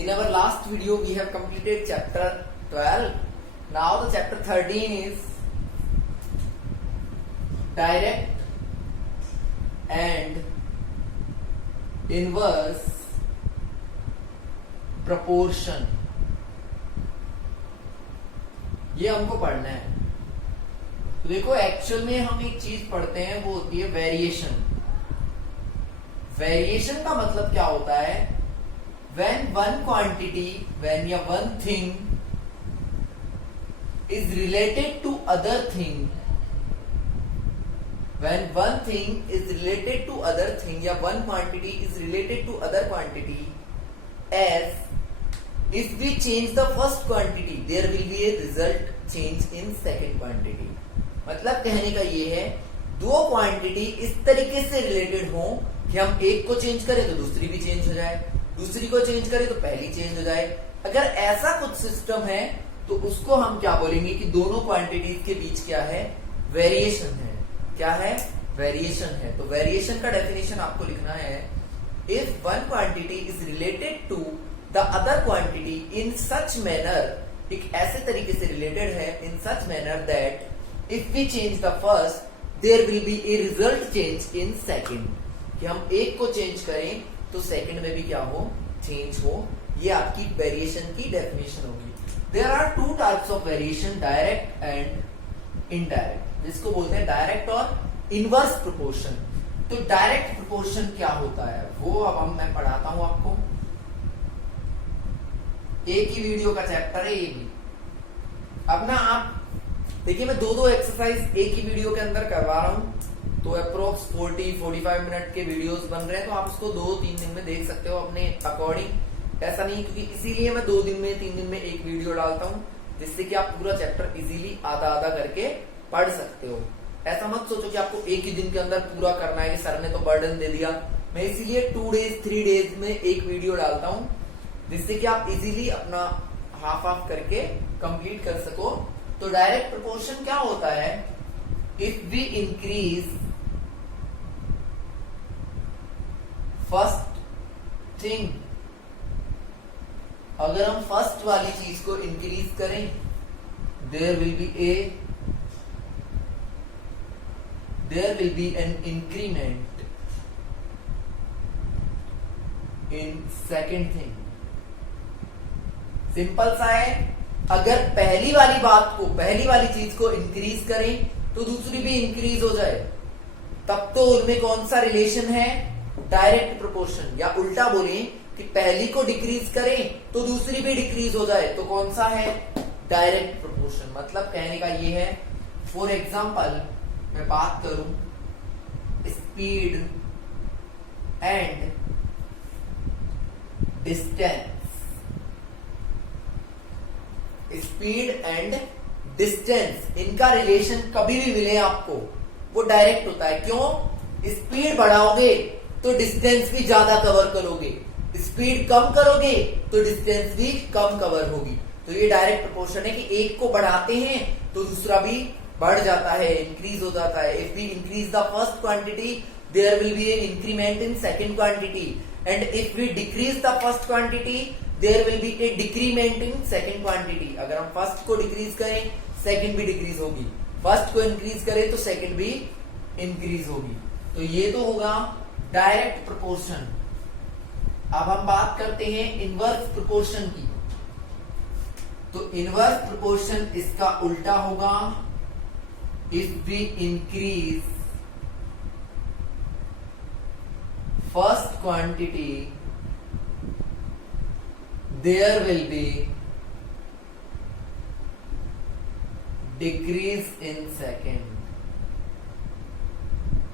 In our last video, we have completed chapter 12. Now the chapter 13 is direct and inverse proportion. ये हमको पढ़ना है. तो देखो एक्चुअल में हम एक चीज पढ़ते हैं, वो होती है वेरिएशन. वेरिएशन का मतलब क्या होता है? When one quantity, when one thing is related to other thing, when one thing is related to other thing, या one quantity is related to other quantity, as if we change the first quantity, there will be a result change in second quantity. मतलब कहने का ये है, दो quantity इस तरीके से रिलेटेड हो कि हम एक को चेंज करें तो दूसरी भी चेंज हो जाए, दूसरी को चेंज करें तो पहली चेंज हो जाए. अगर ऐसा कुछ सिस्टम है तो उसको हम क्या बोलेंगे कि दोनों क्वांटिटीज के बीच क्या है? वेरिएशन है. क्या है? वेरिएशन है. तो वेरिएशन का डेफिनेशन आपको लिखना है, if one quantity is related to the other quantity in such manner, एक ऐसे तरीके से रिलेटेड है in such manner that if we change the first there will be a result change in second, कि हम एक को चेंज करें तो सेकंड में भी क्या हो? चेंज हो. ये आपकी वेरिएशन की डेफिनेशन होगी. There are two types of variation, direct and indirect, जिसको बोलते हैं डायरेक्ट और इनवर्स प्रोपोर्शन. तो डायरेक्ट प्रोपोर्शन क्या होता है वो अब मैं पढ़ाता हूं आपको. एक ही वीडियो का चैप्टर है ये भी. अब ना आप देखिए, मैं दो एक्सरसाइज एक ही वीडियो के अंदर करवा रहा हूं, तो अप्रोक्स 40-45 मिनट के वीडियोस बन रहे हैं. तो आप उसको 2-3 दिन में देख सकते हो अपने अकॉर्डिंग. ऐसा नहीं, क्योंकि इसीलिए मैं 2 दिन में 3 दिन में एक वीडियो डालता हूं, जिससे कि आप पूरा चैप्टर इजीली आधा आधा करके पढ़ सकते हो. ऐसा मत सोचो कि आपको एक ही दिन के अंदर पूरा करना है कि सर ने तो बर्डन दे दिया. मैं इसीलिए 2 डेज 3 डेज में एक वीडियो डालता हूं, जिससे कि आप इजीली अपना हाफ करके कंप्लीट कर सको. तो डायरेक्ट प्रोपोर्शन क्या होता है? If we increase first thing, अगर हम फर्स्ट वाली चीज को इंक्रीज करें, there will be an increment in second thing. Simple सा है. अगर पहली वाली चीज को इंक्रीज करें तो दूसरी भी इंक्रीज हो जाए, तब तो उनमें कौन सा रिलेशन है? Direct proportion. या उल्टा बोले कि पहली को डिक्रीज करें तो दूसरी भी डिक्रीज हो जाए, तो कौन सा है? Direct proportion. मतलब कहने का ये है, फॉर एग्जाम्पल मैं बात करूं speed and distance. Speed and distance, इनका रिलेशन कभी भी मिले आपको, वो डायरेक्ट होता है. क्यों? स्पीड बढ़ाओगे तो डिस्टेंस भी ज्यादा कवर करोगे, स्पीड कम करोगे तो डिस्टेंस भी कम कवर होगी. तो ये डायरेक्ट प्रोपोर्शन है कि एक को बढ़ाते हैं तो दूसरा भी बढ़ जाता है, इंक्रीज हो जाता है. If we increase the first quantity there will be an increment in second quantity, and if we decrease the first quantity there will be a decrement in second quantity. अगर हम फर्स्ट को decrease करें second भी decrease होगी, first को increase करें तो second भी इंक्रीज होगी. तो ये तो होगा डायरेक्ट प्रोपोर्शन. अब हम बात करते हैं इनवर्स प्रोपोर्शन की. तो इनवर्स प्रोपोर्शन इसका उल्टा होगा, if we increase first quantity there will be decrease in second.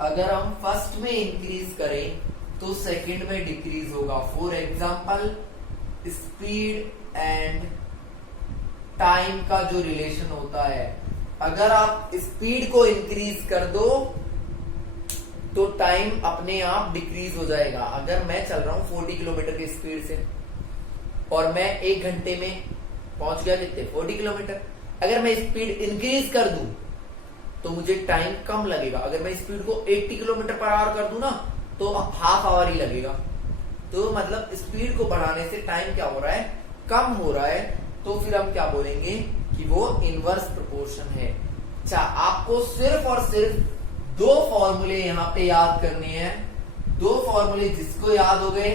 अगर हम फर्स्ट में इंक्रीज करें तो सेकंड में डिक्रीज होगा. For example speed and time का जो रिलेशन होता है, अगर आप स्पीड को इंक्रीज कर दो तो टाइम अपने आप डिक्रीज हो जाएगा. अगर मैं चल रहा हूं 40 किलोमीटर की स्पीड से और मैं 1 घंटे में पहुंच गया कितने? 40 किलोमीटर. अगर मैं स्पीड इंक्रीज कर दूं तो मुझे टाइम कम लगेगा. अगर मैं स्पीड को 80 किलोमीटर पर आवर कर दूं ना तो हाफ आवर ही लगेगा. तो मतलब स्पीड को बढ़ाने से टाइम क्या हो रहा है, कम हो रहा है, तो फिर हम क्या बोलेंगे कि वो इनवर्स प्रोपोर्शन है। अच्छा, आपको सिर्फ और सिर्फ दो फॉर्मूले यहाँ पे याद करने हैं। दो फॉर्मूले जिसको याद हो गए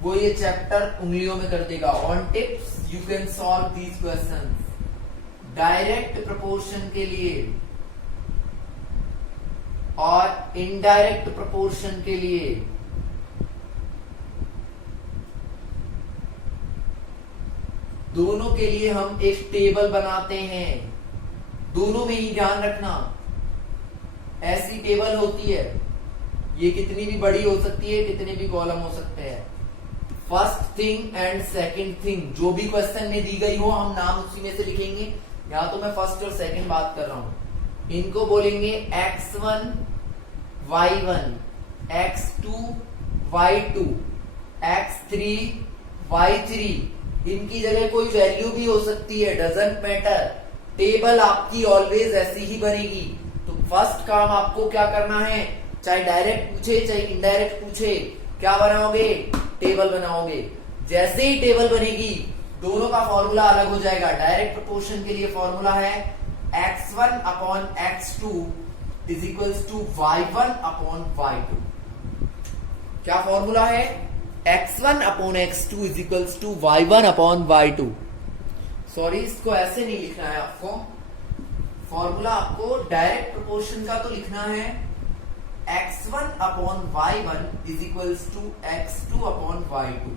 वो ये चैप्टर उंगलियों में कर देगा। On tips you can solve these questions. Direct proportion के लिए और इनडायरेक्ट प्रोपोर्शन के लिए दोनों के लिए हम एक टेबल बनाते हैं। दोनों में ही ध्यान रखना, ऐसी टेबल होती है, ये कितनी भी बड़ी हो सकती है, कितने भी कॉलम हो सकते हैं। First thing and second thing जो भी क्वेश्चन में दी गई हो हम नाम उसी में से लिखेंगे। यहां तो मैं फर्स्ट और सेकंड बात कर रहा हूं। इनको बोलेंगे x1 y1, x2 y2, x3 y3। इनकी जगह कोई वैल्यू भी हो सकती है, डजंट मैटर। टेबल आपकी ऑलवेज ऐसी ही बनेगी। तो फर्स्ट काम आपको क्या करना है, चाहे डायरेक्ट पूछे चाहे इनडायरेक्ट पूछे, क्या बनाओगे, टेबल बनाओगे। जैसे ही टेबल बनेगी दोनों का फॉर्मूला अलग हो जाएगा। डायरेक्ट प्रोपोर्शन के लिए फॉर्मूला है x1 upon x2 is equals to y1 upon y2। क्या फॉर्मूला है, x1 upon x2 is equals to y1 upon y2। Sorry, इसको ऐसे नहीं लिखना है आपको। फॉर्मूला आपको डायरेक्ट प्रोपोर्शन का तो लिखना है x1 upon y1 is equals to x2 upon y2।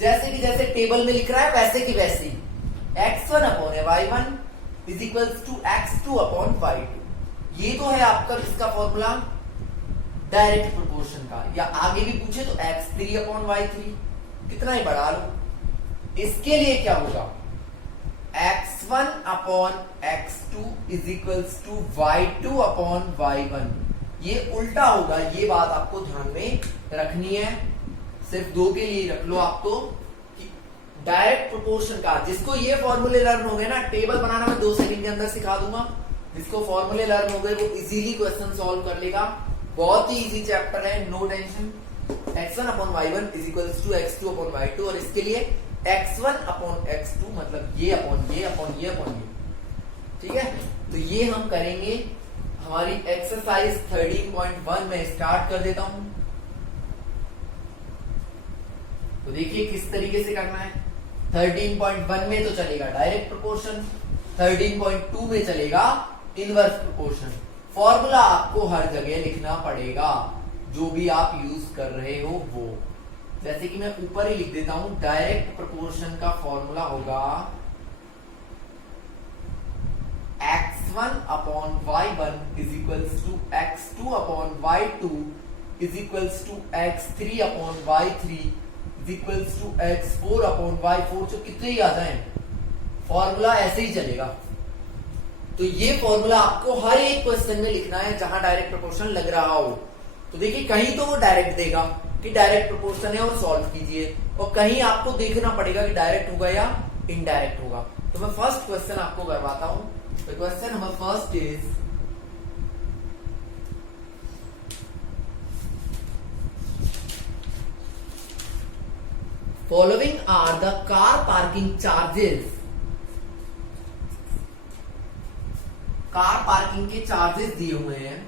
जैसे कि जैसे टेबल में लिख रहा है वैसे की वैसे ही x1 upon y1 is equals to x2 upon y2। ये तो है आपका इसका फॉर्मूला डायरेक्ट प्रोपोर्शन का। या आगे भी पूछे तो x3 अपॉन y3, कितना ही बढ़ा लो। इसके लिए क्या होगा, x1 upon x2 is equals to y2 upon y1। ये उल्टा होगा, ये बात आपको ध्यान में रखनी है। सिर्फ दो के लिए रख लो आप तो। डायरेक्ट प्रोपोर्शन का जिसको ये फॉर्मूले लर्न हो गए ना, टेबल बनाना मैं 2 सेकंड के अंदर सिखा दूंगा। जिसको फॉर्मूले लर्न हो गए वो इजीली क्वेश्चन सॉल्व कर लेगा। बहुत ही इजी चैप्टर है, no tension. x1 upon y1 is equals to x2 upon y2। और इसके लिए x1 अपॉन x2 मतलब ये अपॉन ये अपॉन ये अपॉन ये, ठीक है। तो ये हम करेंगे। हमारी एक्सरसाइज 13.1 में स्टार्ट कर देता हूं। तो देखिए किस तरीके से करना है। 13.1 में तो चलेगा डायरेक्ट प्रोपोर्शन, 13.2 में चलेगा इनवर्स प्रोपोर्शन। फॉर्मूला आपको हर जगह लिखना पड़ेगा जो भी आप यूज कर रहे हो वो। जैसे कि मैं ऊपर ही लिख देता हूं, डायरेक्ट प्रोपोर्शन का फॉर्मूला होगा x1 upon y1 is equals to x2 upon y2 is equals to x3 upon y3 is equals to x4 upon y4। जो कितने ही आ जाए फॉर्मूला ऐसे ही चलेगा। तो ये फॉर्मूला आपको हर एक क्वेश्चन में लिखना है जहां डायरेक्ट प्रोपोर्शन लग रहा हो। तो देखिए कहीं तो वो डायरेक्ट देगा कि डायरेक्ट प्रोपोर्शन है और सॉल्व कीजिए, और कहीं आपको देखना पड़ेगा कि डायरेक्ट होगा या इनडायरेक्ट होगा। तो मैं फर्स्ट क्वेश्चन आपको करवाता हूं। The question number first is following are the car parking charges। Car parking के चार्जेस दिए हुए हैं,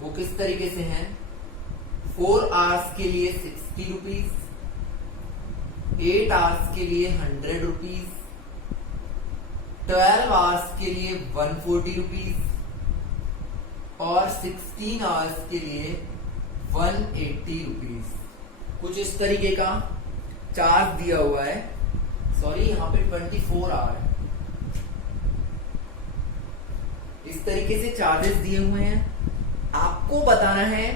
वो किस तरीके से हैं। 4 आवर्स के लिए 60 रुपीज, 8 आवर्स के लिए 100 रुपीज, 12 आवर्स के लिए 140 रुपीज और 16 आवर्स के लिए 180 रुपीज। कुछ इस तरीके का चार्ज दिया हुआ है। सॉरी, यहाँ पे 24 आवर है। इस तरीके से चार्जेस दिए हुए हैं। आपको बताना है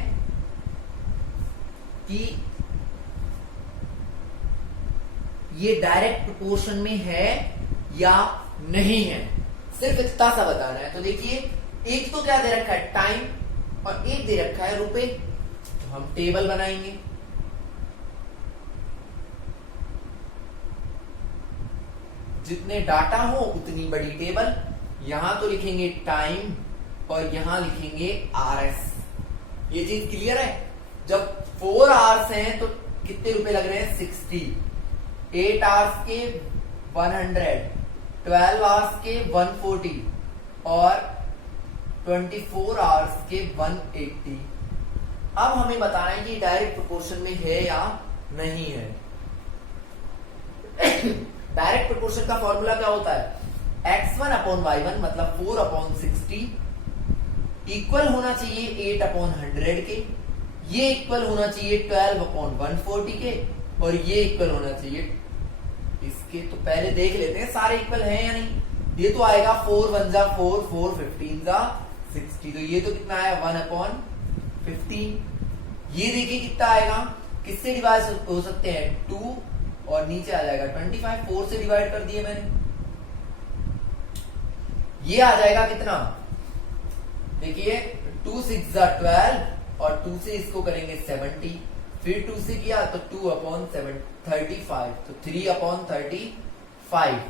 कि ये डायरेक्ट प्रोपोर्शन में है या नहीं है, सिर्फ इतना सा बताना है। तो देखिए, एक तो क्या दे रखा है टाइम और एक दे रखा है रुपए। तो हम टेबल बनाएंगे। जितने डाटा हो उतनी बड़ी टेबल। यहां तो लिखेंगे टाइम और यहां लिखेंगे RS। ये चीज क्लियर है? जब 4 आवर्स हैं तो कितने रुपए लग रहे हैं? 60। 8 आवर्स के 100, 12 आवर्स के 140 और 24 आवर्स के 180। अब हमें बताना है कि डायरेक्ट प्रोपोर्शन में है या नहीं है। डायरेक्ट प्रोपोर्शन का फॉर्मूला क्या होता है? x1 अपॉन y1 मतलब 4 अपॉन 60 इक्वल होना चाहिए 8 अपॉन 100 के, ये इक्वल होना चाहिए 12 अपॉन 140 के, और ये इक्वल होना चाहिए इसके। तो पहले देख लेते हैं सारे इक्वल हैं या नहीं। ये तो आएगा 4 1 जा 4, 4 15 जा 60, तो ये तो कितना आया 1 अपॉन 15। ये देखिए कितना आएगा, किससे डिवाइड हो सकते हैं? 2 और नीचे आ जाएगा 25, 4 से डिवाइड कर दिए मैंने। ये आ जाएगा कितना? देखिए 2 6 जा 12 और 2 से इसको करेंगे 70, फिर 2 से किया तो 2 अपॉन 35, तो 3 अपॉन 35।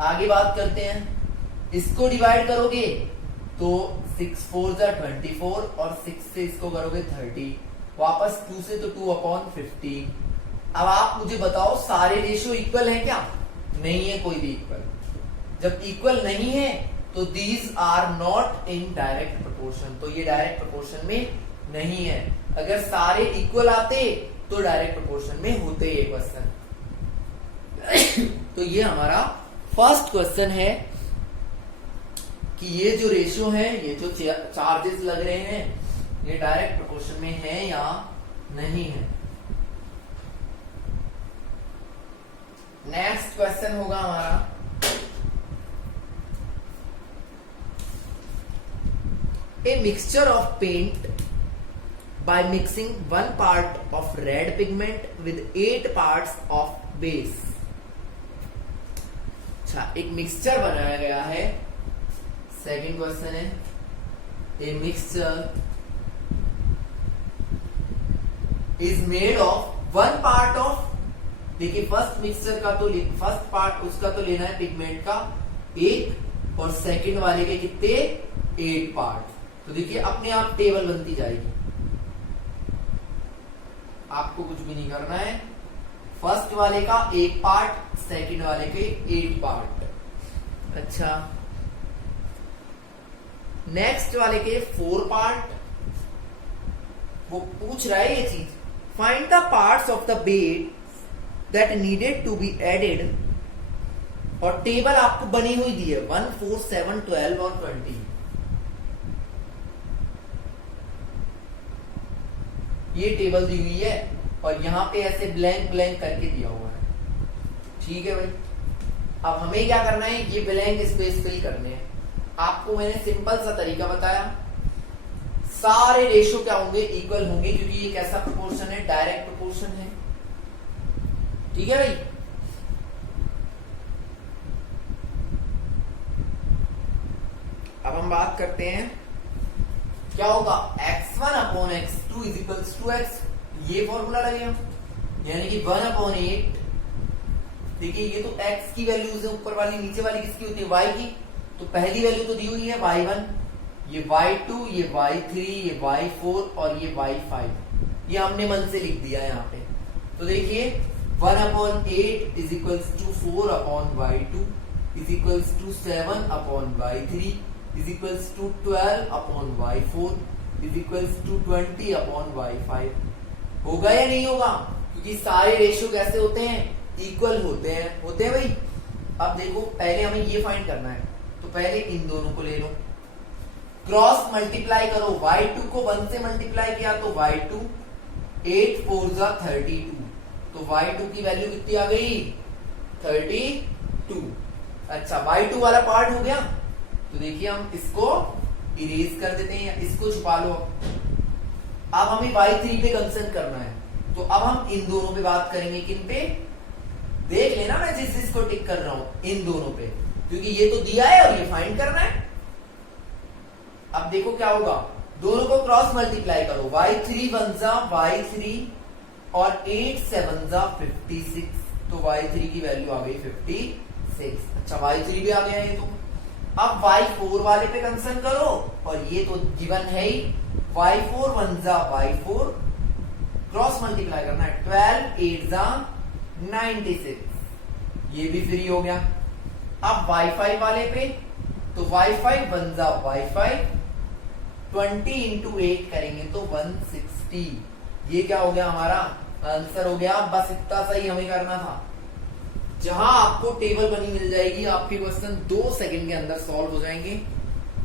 आगे बात करते हैं, इसको डिवाइड करोगे तो 6 4 जा 24 और 6 से इसको करोगे 30, वापस 2 से तो 2 अपॉन 15। अब आप मुझे बताओ सारे रेशियो इक्वल है क्या? नहीं है कोई भी इक्वल। जब इक्वल नहीं है तो these are not in direct proportion, तो ये डायरेक्ट प्रोपोर्शन में नहीं है। अगर सारे इक्वल आते तो डायरेक्ट प्रोपोर्शन में होते ये क्वेश्चन। तो ये हमारा फर्स्ट क्वेश्चन है कि ये जो रेशियो है, ये जो चार्जेस लग रहे हैं, ये डायरेक्ट प्रोपोर्शन में है या नहीं है। नेक्स्ट क्वेश्चन होगा हमारा, a mixture of paint by mixing 1 part of red pigment with 8 parts of base। अच्छा, एक मिक्सचर बनाया गया है। सेकंड क्वेश्चन है, a mixture is made of 1 part of, देखिए फर्स्ट मिक्सचर का तो फर्स्ट पार्ट उसका तो लेना है पिगमेंट का 1 और सेकंड वाले के कितने? 8 पार्ट। तो देखिए अपने आप टेबल बनती जाएगी, आपको कुछ भी नहीं करना है। फर्स्ट वाले का 1 पार्ट, सेकंड वाले के 8 पार्ट। अच्छा, नेक्स्ट वाले के 4 पार्ट। वो पूछ रहा है ये चीज, find the parts of the bed that needed to be added, और टेबल आपको बनी हुई दी है 1 4 7 12 और 20। ये टेबल दी हुई है और यहां पे ऐसे ब्लैंक ब्लैंक करके दिया हुआ है। ठीक है भाई, अब हमें क्या करना है? ये ब्लैंक स्पेस फिल करने हैं। आपको मैंने सिंपल सा तरीका बताया, सारे रेशियो क्या होंगे? इक्वल होंगे, क्योंकि ये कैसा प्रोपोर्शन है? डायरेक्ट प्रोपोर्शन है। ठीक है भाई, अब हम बात करते हैं क्या होगा? x1 upon x2 is equals to x, ये फॉर्मूला लगेगा, यानी कि 1 अपॉन 8। देखिए ये तो x की वैल्यूज है ऊपर वाली, नीचे वाली किसकी होती है? y की। तो पहली वैल्यू तो दी हुई है y1, ये y2, ये y3, ये y4 और ये y5। ये हमने मन से लिख दिया यहाँ पे। तो देखिए 1 upon 8 is equals to 4 upon y2 is equals to 7 upon y3 is equals to 12 upon y4 is equals to 20 upon y5। होगा या नहीं होगा? क्योंकि सारे रेशियो कैसे होते हैं? इक्वल होते हैं भाई। अब देखो पहले हमें ये फाइंड करना है, तो पहले इन दोनों को ले लो, क्रॉस मल्टीप्लाई करो। y2 को 1 से मल्टीप्लाई किया तो y2, 8 4 जा 32, तो y2 की वैल्यू कितनी आ गई? 32। अच्छा, y2 वाला पार्ट हो गया। तो देखिए हम इसको इरेज कर देते हैं या इसको छुपा लो। अब हमें y3 पे कंसर्न करना है, तो अब हम इन दोनों पे बात करेंगे। किन पे? देख लेना मैं जिस को टिक कर रहा हूं, इन दोनों पे, क्योंकि ये तो दिया है और ये फाइंड करना है। अब देखो क्या होगा, दोनों को क्रॉस मल्टीप्लाई करो। y3 1 जा y3 और 8 7 जा 56, तो y3 की वैल्यू आ गई 56। अच्छा, y3 भी आ गया ये तो। अब y4 वाले पे कंसर्न करो, और ये तो गिवन है ही, y4 1 जा y4, क्रॉस मल्टीप्लाई करना है, 12 8 जा 96, ये भी फ्री हो गया। अब y5 वाले पे, तो y5 1 जा y5, 20 इंटू 8 करेंगे तो 160, ये क्या हो गया हमारा आंसर हो गया। बस इतना सा ही हमें करना था। जहां आपको टेबल बनी मिल जाएगी, आपके क्वेश्चन 2 सेकंड के अंदर सॉल्व हो जाएंगे।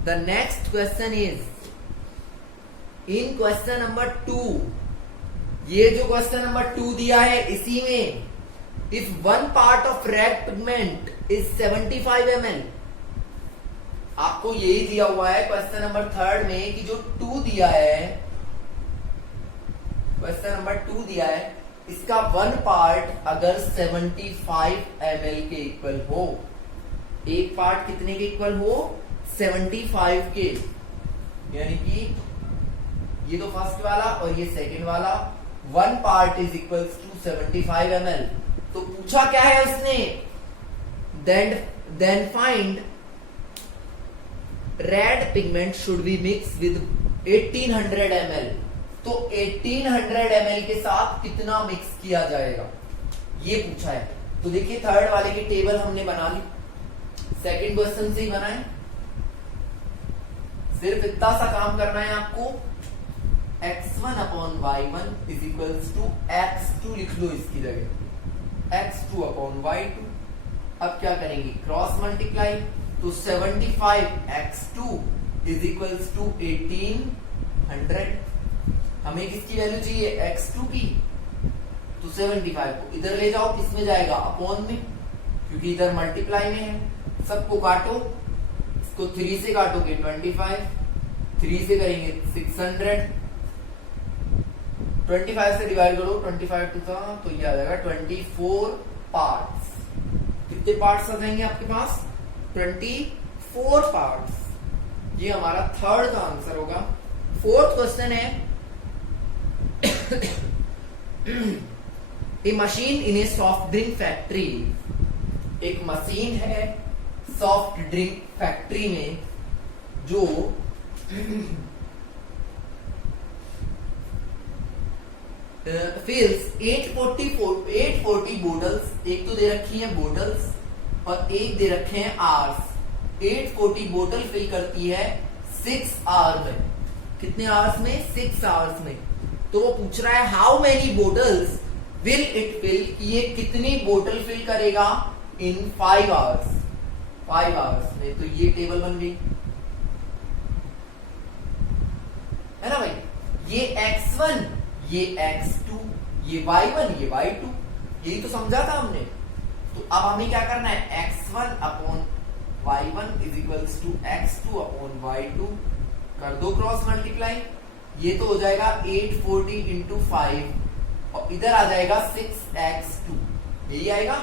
The next question is in question number 2। ये जो क्वेश्चन नंबर 2 दिया है, इसी में if one part of red pigment is 75 ml, आपको यही दिया हुआ है क्वेश्चन नंबर 3 में कि जो 2 दिया है, क्वेश्चन नंबर 2 दिया है, इसका वन पार्ट अगर 75 ml के इक्वल हो, एक पार्ट कितने के इक्वल हो, 75 के, यानी कि ये तो फर्स्ट वाला और ये सेकंड वाला, one part is equals to 75 ml। तो पूछा क्या है उसने, then find red pigment should be mix with 1800 ml। तो 1800 ml के साथ कितना मिक्स किया जाएगा, ये पूछा है। तो देखिए थर्ड वाले की टेबल हमने बना ली, सेकंड क्वेश्चन से ही बनाए, सिर्फ इतना सा काम करना है आपको, x1 upon y1 is equals to x2 लिख लो इसकी जगह, x2 अपॉन y2। अब क्या करेंगे, क्रॉस मल्टीप्लाई, तो 75 x2 इज इक्वल्स टू 1800। हमें किसकी वैल्यू चाहिए, x2 की, तो 75 को इधर ले जाओ, किसमें जाएगा, अपॉन में, क्योंकि इधर मल्टीप्लाई में है। सबको काटो, इसको 3 से काटोगे 25, 3 से करेंगे 600, 25 से डिवाइड करो, 25 टू था, तो ये आ जाएगा 24 पार्ट्स। कितने पार्ट्स आ जाएंगे आपके पास, 24 पार्ट्स। ये हमारा थर्ड का आंसर होगा। फोर्थ क्वेश्चन है, a machine in a soft drink factory, एक मशीन है सॉफ्ट ड्रिंक फैक्ट्री में जो फिल्स 840 बोटल्स, एक तो दे रखी है बोटल्स और एक दे रखे हैं आवर्स। 840 बोतल फिल करती है 6 आवर में। कितने आवर्स में, 6 आवर्स में। तो वो पूछ रहा है how many bottles will it fill, ये कितनी बोतल फिल करेगा इन 5 आवर्स, 5 आवर्स में। तो ये टेबल बन गई है ना भाई, ये x1, ये x2, ये y1, ये y2, यही तो समझा था हमने। तो अब हमें क्या करना है, x1 upon y1 is equals to x2 upon y2, कर दो क्रॉस मल्टीप्लाई, ये तो हो जाएगा 840 इंटू 5 और इधर आ जाएगा 6x2, यही आएगा।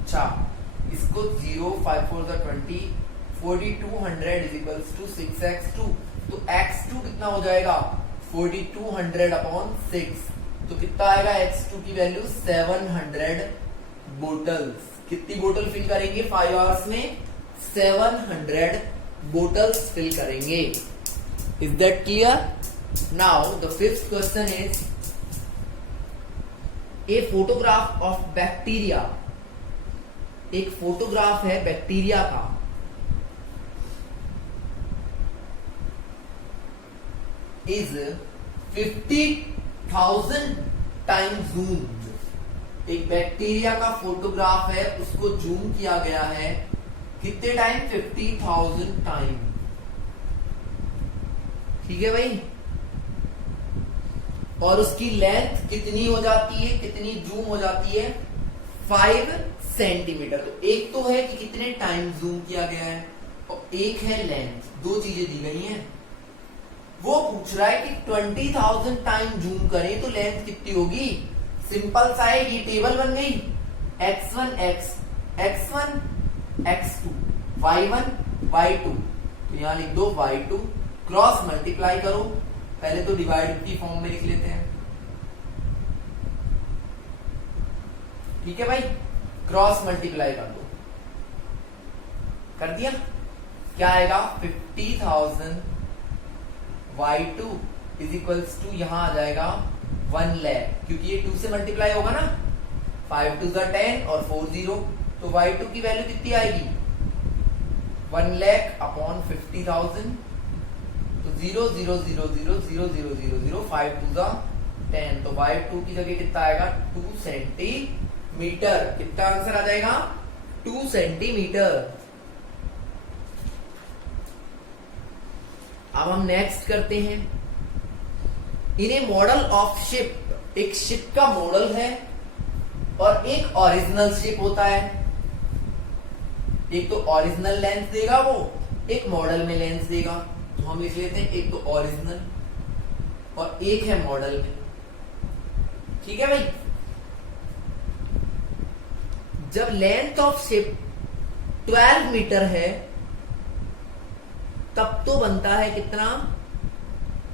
अच्छा, इसको 0 5 4 20, 4200 इज इक्वल्स टू 6x2। तो x2 कितना हो जाएगा, 4200 अपॉन 6, तो कितना आएगा x2 की वैल्यू 700 बोटल्स। कितनी बोतल फिल करेंगे 5 आवर्स में, 700 बोटल्स फिल करेंगे। Is that clear? Now the fifth question is a photograph of bacteria, एक फोटोग्राफ है बैक्टीरिया का, इज 50,000 टाइम जूम। एक बैक्टीरिया का फोटोग्राफ है, उसको जूम किया गया है कितने टाइम, 50,000 टाइम। ठीक है भाई, और उसकी लेंथ कितनी हो जाती है, कितनी जूम हो जाती है, 5 सेंटीमीटर। तो एक तो है कि कितने टाइम जूम किया गया है और एक है लेंथ, दो चीजें दी गई हैं। वो पूछ रहा है कि 20,000 टाइम जूम करें तो लेंथ कितनी होगी। सिंपल सा है, ये टेबल बन गई, x1 x1 x2 y1 y2, तो यहां लिख दो y2, क्रॉस मल्टीप्लाई करो, पहले तो डिवाइड की फॉर्म में लिख लेते हैं। ठीक है भाई, क्रॉस मल्टीप्लाई कर दो, कर दिया, क्या आएगा 50,000 y2 इज इक्वल्स टू यहां आ जाएगा 1 लाख, क्योंकि ये 2 से मल्टीप्लाई होगा ना, 5 2 10 और 4 0, तो y2 की वैल्यू कितनी आएगी 1 लाख अपॉन 50,000, तो 0 0 0 0 0 0 0 0 5 2 10, तो y2 की जगह कितना आएगा 2 सेंटीमीटर। कितना आंसर आ जाएगा 2 सेंटीमीटर। अब हम नेक्स्ट करते हैं, इन ए मॉडल ऑफ शिप, एक शिप का मॉडल है और एक ओरिजिनल शिप होता है। एक तो ओरिजिनल लेंस देगा वो, एक मॉडल में लेंस देगा, तो हम लिख लेते हैं एक तो ओरिजिनल और एक है मॉडल में। ठीक है भाई, जब लेंथ ऑफ शिप 12 मीटर है तब तो बनता है कितना,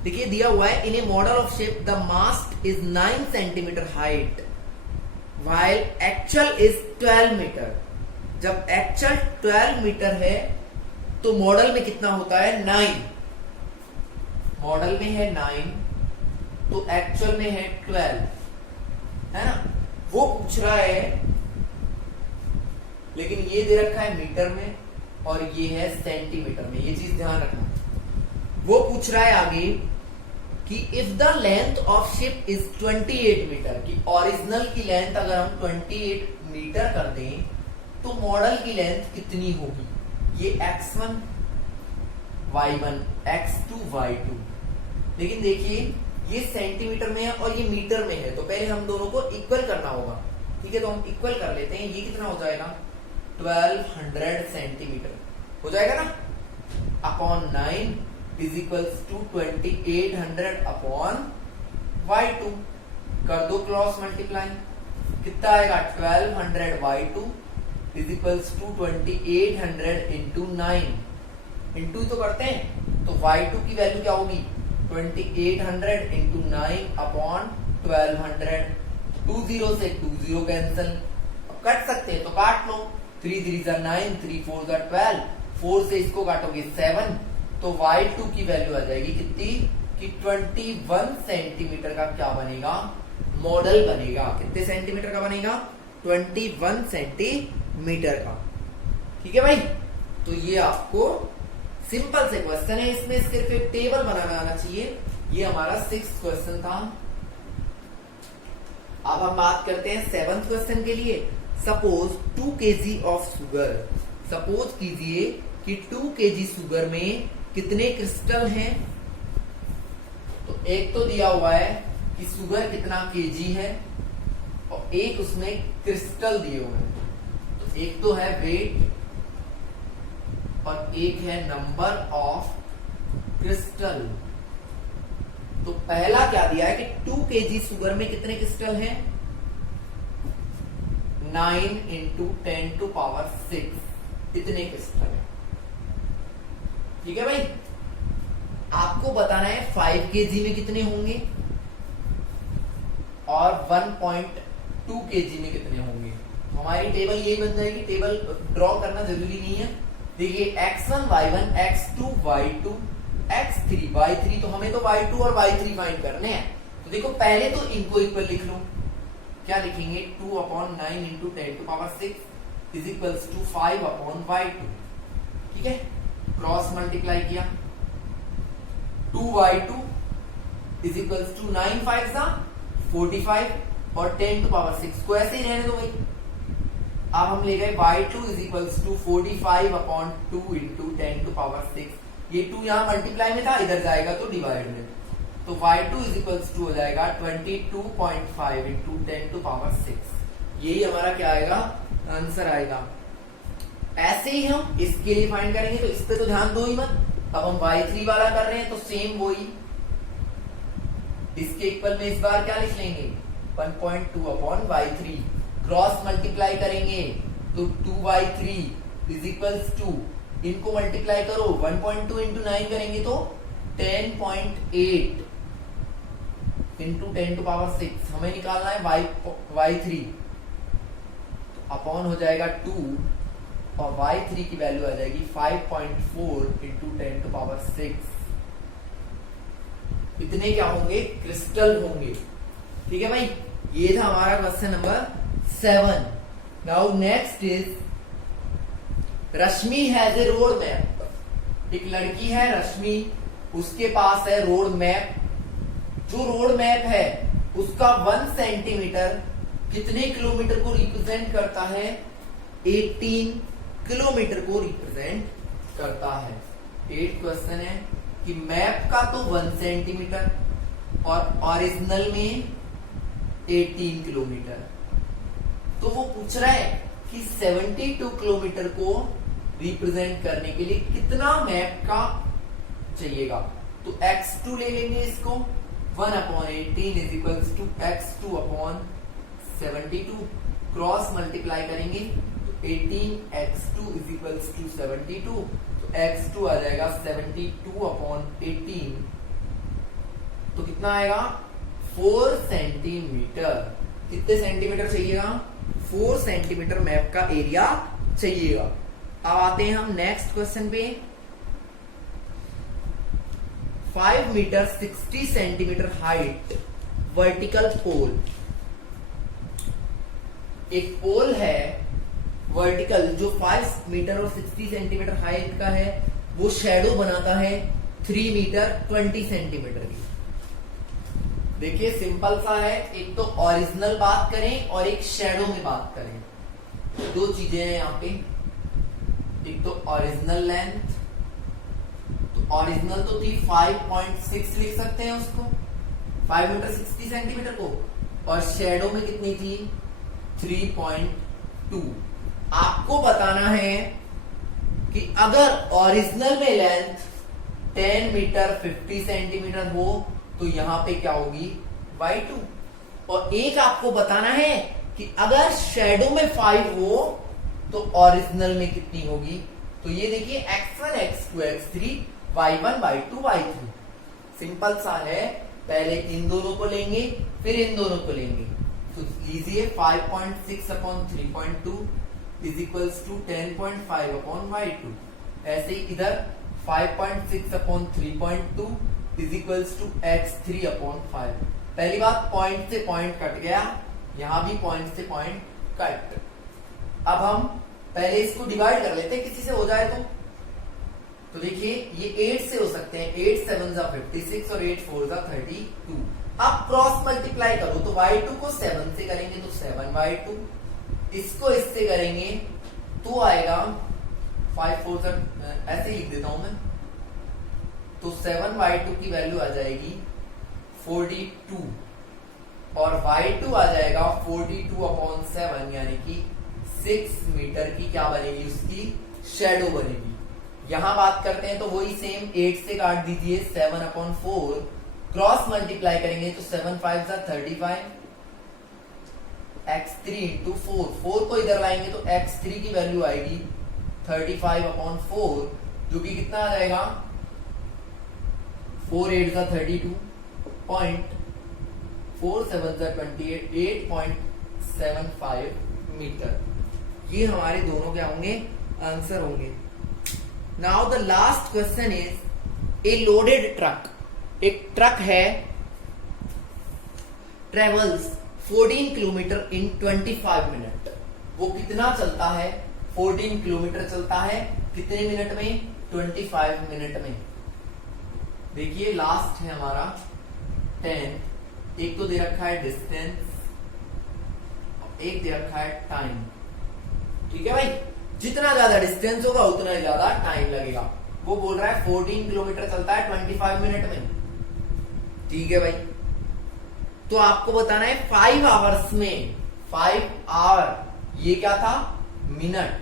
देखिए दिया हुआ है in a model of ship the mast is 9 centimetre height while actual is 12 metre. जब एक्चुअल 12 मीटर है तो मॉडल में कितना होता है 9, मॉडल में है 9 तो एक्चुअल में है 12, है ना। वो पूछ रहा है, लेकिन ये दे रखा है मीटर में और ये है सेंटीमीटर में, ये चीज ध्यान रखना। वो पूछ रहा है आगे कि if the length of ship is 28 metre, की ओरिजिनल की लेंथ अगर हम 28 मीटर कर दें तो मॉडल की लेंथ कितनी होगी। ये x1 y1 x2 y2, लेकिन देखिए ये सेंटीमीटर में है और ये मीटर में है, तो पहले हम दोनों को इक्वल करना होगा। ठीक है, तो हम इक्वल कर लेते हैं। ये कितना हो जाएगा 1200 सेंटीमीटर हो जाएगा ना, upon 9 is equals to 2800 upon y2, कर दो क्रॉस मल्टीप्लाई, कितना आएगा 1200 y2 is equals to 2800 into 9, into तो करते हैं, तो y2 की वैल्यू क्या होगी 2800 इंटू 9 अपॉन 1200, 2 0 से 2 0 कैंसिल, कट सकते हैं तो काट लो, 3 3 9 3 4 12, 4 से इसको काटोगे 7, तो y2 की वैल्यू आ जाएगी कितनी कि 21 सेंटीमीटर का क्या बनेगा मॉडल बनेगा। कितने सेंटीमीटर का बनेगा 21 सेंटीमीटर का। ठीक है भाई, तो ये आपको सिंपल से क्वेश्चन है, इसमें सिर्फ एक टेबल बनाना आना चाहिए। ये हमारा 6th क्वेश्चन था। अब हम बात करते हैं 7th क्वेश्चन के लिए। Suppose 2 kg of sugar, suppose कीजिए कि 2 kg शुगर में कितने क्रिस्टल हैं। तो एक तो दिया हुआ है कि शुगर कितना केजी है और एक उसमें क्रिस्टल दिए हुए हैं। तो एक तो है वेट और एक है नंबर ऑफ क्रिस्टल। तो पहला क्या दिया है कि 2 kg शुगर में कितने क्रिस्टल हैं 9 × 10⁻⁶ इतने क्रिस्टल है। ठीक है भाई, आपको बताना है 5 kg में कितने होंगे और 1.2 kg में कितने होंगे। हमारी टेबल यही बन जाएगी। टेबल ड्रॉ करना जरूरी नहीं है। देखिए x1 y1 x2 y2 x3 y3, तो हमें तो y2 और y3 फाइंड करने हैं। तो देखो पहले तो इनको इक्वल लिख लो। क्या लिखेंगे 2/9 × 10⁻⁶ इज इक्वल्स टू 5/y2। ठीक है, क्रॉस मल्टीप्लाई किया 2y2 इज इक्वल्स टू 9 5 45 और 10⁻⁶ को ऐसे ही रहने दो भाई। अब हम ले गए y2 इज इक्वल्स टू 45/2 × 10⁻⁶। ये 2 यहां मल्टीप्लाई में था, इधर जाएगा तो डिवाइड में, तो y2 इज इक्वल्स टू हो जाएगा 22.5 × 10⁻⁶। यही हमारा क्या आएगा आंसर आएगा। ऐसे ही हम इसके लिए फाइंड करेंगे, तो इस पे तो ध्यान दो ही मत। अब हम y3 वाला कर रहे हैं तो सेम वही, इसके इक्वल में इस बार क्या लिख लेंगे 1.2/y3, क्रॉस मल्टीप्लाई करेंगे तो 2y3 इज इक्वल्स टू, इनको मल्टीप्लाई करो 1.2 × 9 करेंगे तो 10.8 × 10⁻⁶। हमें निकालना है y3, तो अपॉन हो जाएगा 2 और y3 की वैल्यू आ जाएगी 5.4 × 10⁻⁶। इतने क्या होंगे, क्रिस्टल होंगे। ठीक है भाई, ये था हमारा question number 7। Now next is Rashmi has a road map. एक लड़की है रश्मि, उसके पास है रोड मैप। जो रोड मैप है उसका 1 सेंटीमीटर कितने किलोमीटर को रिप्रेजेंट करता है, 18 किलोमीटर को रिप्रेजेंट करता है। 8 क्वेश्चन है कि मैप का तो 1 सेंटीमीटर और ओरिजिनल में 18 किलोमीटर। तो वो पूछ रहा है कि 72 किलोमीटर को रिप्रेजेंट करने के लिए कितना मैप का चाहिएगा। तो x2 ले लेंगे इसको, 1/18 is equals to x2 upon 72, cross multiply करेंगे तो 18x2 इज इक्वल्स टू 72, तो x2 आ जाएगा 72/18, तो कितना आएगा 4 सेंटीमीटर। कितने सेंटीमीटर चाहिएगा, 4 सेंटीमीटर मैप का एरिया चाहिएगा। अब आते हैं हम नेक्स्ट क्वेश्चन पे। 5 metre 60 centimetre height vertical pole. एक पोल है वर्टिकल जो 5 मीटर और 60 सेंटीमीटर हाइट का है, वो शेडो बनाता है 3 मीटर 20 सेंटीमीटर की। देखिए सिंपल सा है, एक तो ओरिजिनल बात करें और एक शेडो में बात करें। दो चीजें हैं यहाँ पे, एक तो ओरिजिनल लेंथ, तो ओरिजिनल तो थी 5.6 लिख सकते हैं उसको, 5 मीटर 60 सेंटीमीटर को, और शेडो में कितनी थी 3.2। आपको बताना है कि अगर ओरिजिनल में लेंथ 10 मीटर 50 सेंटीमीटर हो तो यहां पे क्या होगी y2, और एक आपको बताना है कि अगर शेडो में 5 हो तो ओरिजिनल में कितनी होगी। तो ये देखिए x1 x2 x3 y1 y2 y3। Simple सा है, पहले इन दोनों को लेंगे फिर इन दोनों को लेंगे। तो लीजिए 5.6 upon 3.2 is equals to 10.5 upon y2। ऐसे ही इधर 5.6 upon 3.2 is equals to x3 upon 5। पहली बात पॉइंट से पॉइंट कट गया, यहां भी पॉइंट से पॉइंट कट। अब हम पहले इसको डिवाइड कर लेते हैं, किसी से हो जाए तो देखिए ये 8 से हो सकते हैं, 8 7 जा 56 और 8 4 जा 32। अब क्रॉस मल्टीप्लाई करो तो y2 को 7 से करेंगे तो 7y2, इसको इससे करेंगे तो आएगा 5 4 जा, ऐसे लिख देता हूं मैं, तो 7y2 की वैल्यू आ जाएगी 42 और y2 आ जाएगा 42/7, यानी कि 6 मीटर की क्या बनेगी, उसकी शेडो बनेगी। यहां बात करते हैं तो वही सेम 8 से काट दीजिए, 7/4, क्रॉस मल्टीप्लाई करेंगे तो 7 5 जा 35, x3 इंटू 4 को इधर लाएंगे तो x3 की वैल्यू आएगी 35/4, जो कि कितना आ जाएगा 4 8 जा 32 पॉइंट, 4 7 जा 28, 8.75 मीटर। ये हमारे दोनों क्या होंगे, आंसर होंगे। Now the last question is a loaded truck. एक ट्रक है, ट्रेवल्स 14 किलोमीटर इन 25 मिनट। वो कितना चलता है, 14 किलोमीटर चलता है कितने मिनट में, 25 मिनट में। देखिए लास्ट है हमारा 10, एक तो दे रखा है डिस्टेंस, एक दे रखा है टाइम। ठीक है भाई, जितना ज्यादा डिस्टेंस होगा उतना ही ज्यादा टाइम लगेगा। वो बोल रहा है 14 किलोमीटर चलता है 25 मिनट में। ठीक है भाई, तो आपको बताना है 5 आवर्स में, 5 आवर ये क्या था, मिनट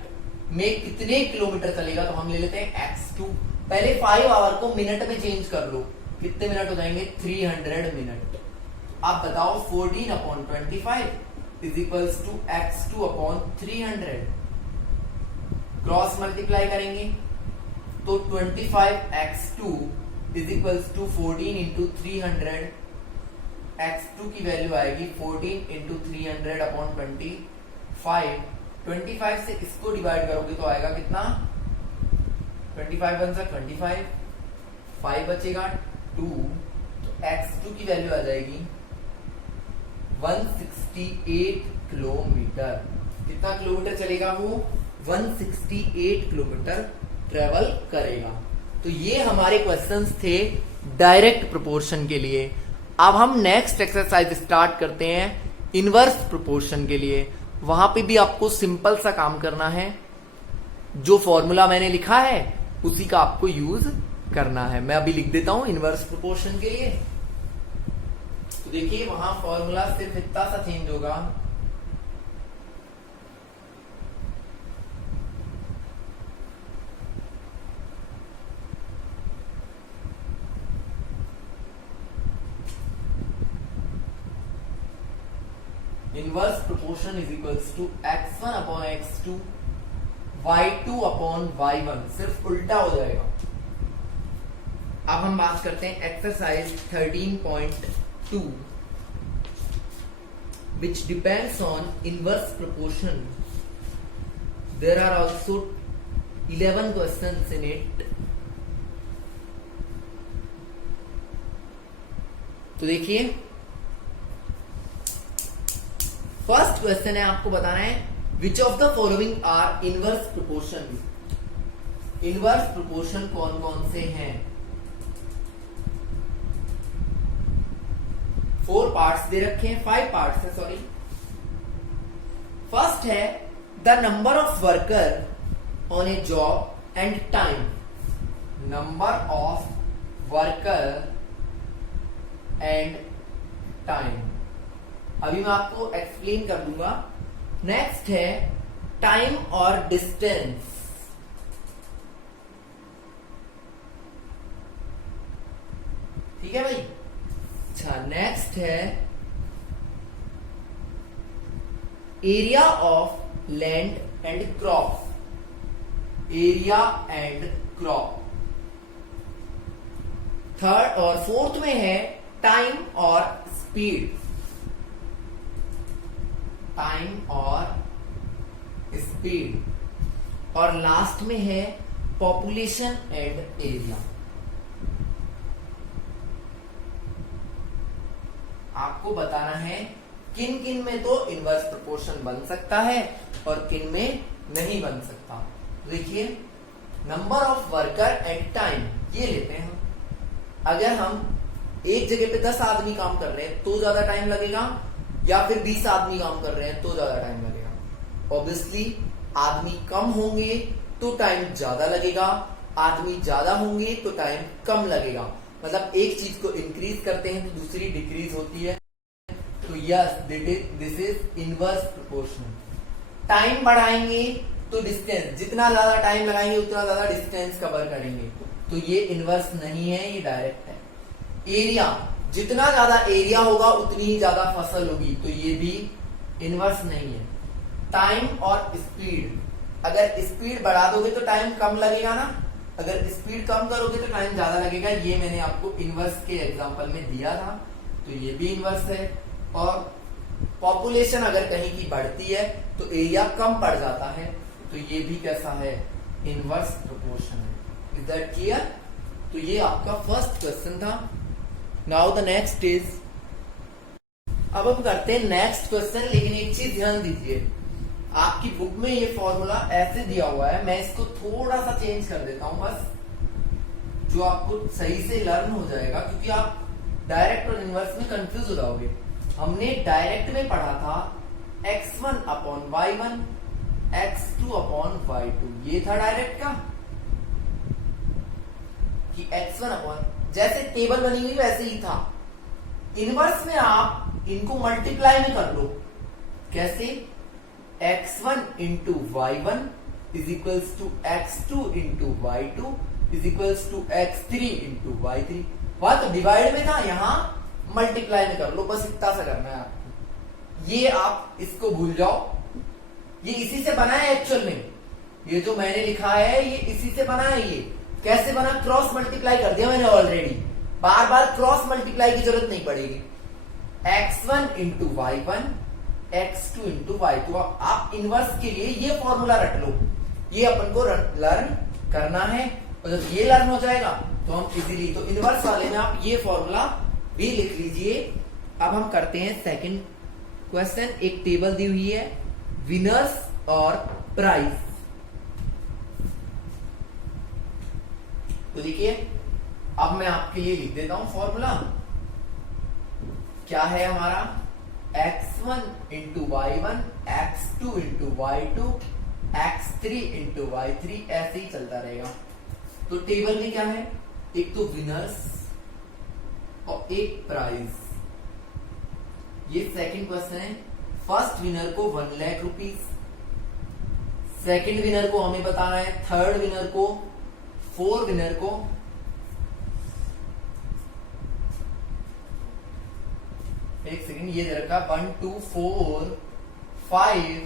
में कितने किलोमीटर चलेगा। तो हम ले लेते हैं x2, पहले 5 आवर को मिनट में चेंज कर लो, कितने मिनट हो जाएंगे, 300 मिनट। आप बताओ 14/25 is equals to x2/300, cross multiply करेंगे तो 25x2 is equals to 14 into 300, x2 की वैल्यू आएगी 14 इंटू 300/25। 25 से इसको डिवाइड करोगे तो आएगा कितना, 25 1 से 25, 5 बचेगा 2, तो x2 की वैल्यू आ जाएगी 168 किलोमीटर। कितना किलोमीटर चलेगा वो? 168 किलोमीटर ट्रेवल करेगा। तो ये हमारे क्वेश्चंस थे डायरेक्ट प्रोपोर्शन के लिए। अब हम नेक्स्ट एक्सरसाइज स्टार्ट करते हैं इनवर्स प्रोपोर्शन के लिए। वहां पे भी आपको सिंपल सा काम करना है, जो फॉर्मूला मैंने लिखा है उसी का आपको यूज करना है। मैं अभी लिख देता हूं इनवर्स प्रोपोर्शन के लिए। तो देखिए वहां फॉर्मूला सिर्फ इतना सा चेंज होगा, inverse proportion is equals to x1 upon x2 y2 upon y1, सिर्फ उल्टा हो जाएगा। अब हम बात करते हैं exercise 13.2 which depends on inverse proportion. There are also 11 questions in it. तो देखिए फर्स्ट क्वेश्चन है, आपको बताना है which of the following are inverse proportion. Inverse proportion कौन कौन से हैं? 4 पार्ट्स दे रखे हैं, 5 पार्ट्स है सॉरी। फर्स्ट है the number of worker on A job and time. Number of worker and time, अभी मैं आपको एक्सप्लेन कर दूंगा। नेक्स्ट है टाइम और डिस्टेंस। ठीक है भाई। अच्छा, नेक्स्ट है area of land and crop. Area and crop. Third और फोर्थ में है टाइम और स्पीड। टाइम और स्पीड। और लास्ट में है पॉपुलेशन एंड एरिया। आपको बताना है किन किन में तो इनवर्स प्रोपोर्शन बन सकता है और किन में नहीं बन सकता। देखिए number of worker at time ये लेते हैं हम। अगर हम एक जगह पे 10 आदमी काम कर रहे हैं तो ज्यादा टाइम लगेगा, या फिर 20 आदमी काम कर रहे हैं तो ज्यादा टाइम लगेगा। ऑब्वियसली आदमी कम होंगे तो टाइम ज्यादा लगेगा, आदमी ज्यादा होंगे तो टाइम कम लगेगा। मतलब एक चीज को इंक्रीज करते हैं तो दूसरी डिक्रीज होती है। तो yes this is inverse proportion. Time बढ़ाएंगे तो डिस्टेंस, जितना ज्यादा टाइम लगाएंगे उतना ज्यादा डिस्टेंस कवर करेंगे। तो ये इनवर्स नहीं है, ये डायरेक्ट है। एरिया, जितना ज्यादा एरिया होगा उतनी ही ज्यादा फसल होगी, तो ये भी इनवर्स नहीं है। टाइम और स्पीड, अगर स्पीड बढ़ा दोगे तो टाइम कम लगेगा ना, अगर स्पीड कम करोगे तो टाइम ज्यादा लगेगा। ये मैंने आपको इनवर्स के एग्जांपल में दिया था, तो ये भी इनवर्स है। और पॉपुलेशन अगर कहीं की बढ़ती है तो एरिया कम पड़ जाता है, तो ये भी कैसा है? इनवर्स प्रोपोर्शन है। Is that clear? तो ये आपका फर्स्ट क्वेश्चन था। नाउ द नेक्स्ट इज, अब हम करते हैं नेक्स्ट क्वेश्चन। लेकिन एक चीज ध्यान दीजिए, आपकी बुक में ये फॉर्मूला ऐसे दिया हुआ है, मैं इसको थोड़ा सा चेंज कर देता हूं बस, जो आपको सही से लर्न हो जाएगा, क्योंकि आप डायरेक्ट और इनवर्स में कंफ्यूज हो जाओगे। हमने डायरेक्ट में पढ़ा था x1 upon y1 x2 upon y2, ये था डायरेक्ट का कि x1 अपॉन, जैसे टेबल बनी हुई वैसे ही था। इनवर्स में आप इनको मल्टीप्लाई में कर लो। कैसे? x1 into y1 is equals to x2 into y2 is equals to x3 into y3। वहां तो डिवाइड में था, यहां मल्टीप्लाई में कर लो, बस इतना सा करना है आपको। ये आप इसको भूल जाओ, ये इसी से बना है एक्चुअल में। ये जो मैंने लिखा है ये इसी से बना है। ये कैसे बना? क्रॉस मल्टीप्लाई कर दिया मैंने ऑलरेडी, बार बार क्रॉस मल्टीप्लाई की जरूरत नहीं पड़ेगी। x1 into y1 x2 into y2। आप इनवर्स के लिए ये फॉर्मूला रट लो, ये अपन को लर्न करना है। और जब ये लर्न हो जाएगा तो हम इजीली, तो इनवर्स वाले में आप ये फॉर्मूला भी लिख लीजिए। अब हम करते हैं सेकंड क्वेश्चन। एक टेबल दी हुई है विनर्स और प्राइस। तो देखिए अब मैं आपके लिए लिख देता हूं फॉर्मूला। क्या है हमारा x1 into y1, x2 into y2, x3 into y3, ऐसे ही चलता रहेगा। तो टेबल में क्या है, एक तो विनर्स और एक प्राइस। ये सेकंड क्वेश्चन है। फर्स्ट विनर को 1 लाख रुपीज, सेकंड विनर को हमें बताना है, थर्ड विनर को, फोर्थ विनर को, एक सेकंड ये दे रखा 1 2 4 5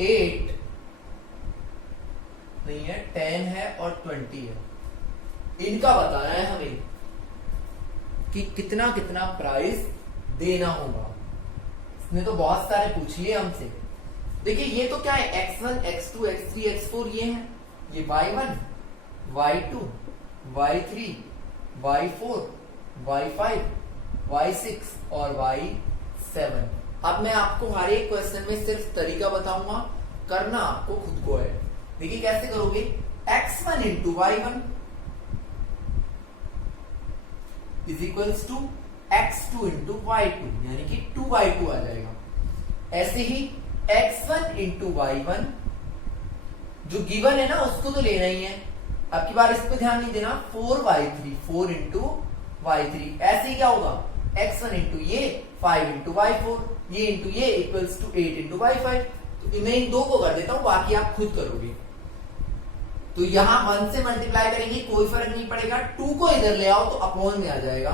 8 नहीं है, 10 है और 20 है। इनका बताना है हमें कि कितना कितना प्राइस देना होगा। इसने तो बहुत सारे पूछ लिए हमसे। देखिए ये तो क्या है, x1 x2 x3 x4 ये है, ये y1 y2 y3 y4 y5 y6 और y7। अब मैं आपको हर एक क्वेश्चन में सिर्फ तरीका बताऊंगा, करना आपको खुद को है। देखिए कैसे करोगे, x1 into y1 is equals to x2 into y2, यानी कि 2y2 आ जाएगा। ऐसे ही x1 इंटू y1 जो गिवन है ना उसको तो लेना ही है, अब की बार इस पर ध्यान नहीं देना। 4y3 4 इंटू y3, ऐसे ही क्या होगा x1 इंटू ये 5 इंटू y4, ये इंटू ये इक्वल्स टू 8 इंटू y5। तो मैं इन दो को कर देता हूं, बाकी आप खुद करोगे। तो यहां 1 से मल्टीप्लाई करेंगे कोई फर्क नहीं पड़ेगा, 2 को इधर ले आओ तो अपॉन में आ जाएगा।